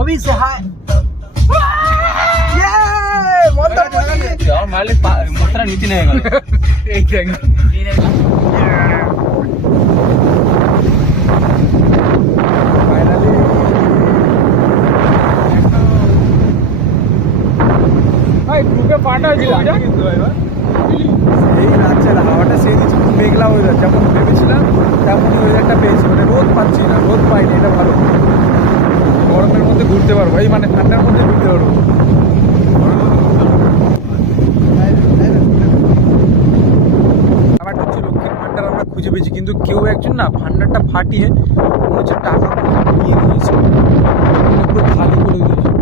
अभी से हाय মালিক মাত্রা নীতি নিয়ে গেল এই দেখ গ্রুপে পাঠা হয়েছিল এই রাজ্যের হাওয়াটা সেই দিচ্ছে, মেঘলা ওয়েদার যেমন ভেবেছিলাম তেমনই ওয়েদারটা পেয়েছি। মানে রোদ পাচ্ছি না, রোদ পাইনি, এটা ভালো। গরমের মধ্যে ঘুরতে পারবো, এই মানে ঠান্ডার মধ্যে ঘুরতে পারবো। ব্যাপারটা হচ্ছে লক্ষ্মীর ভান্ডার আমরা খুঁজে পেয়েছি, কিন্তু কেউ একজন না ভান্ডারটা ফাটিয়ে মনে হচ্ছে টাকা নিয়ে নিয়েছে, পুরো খালি করে দিয়েছে।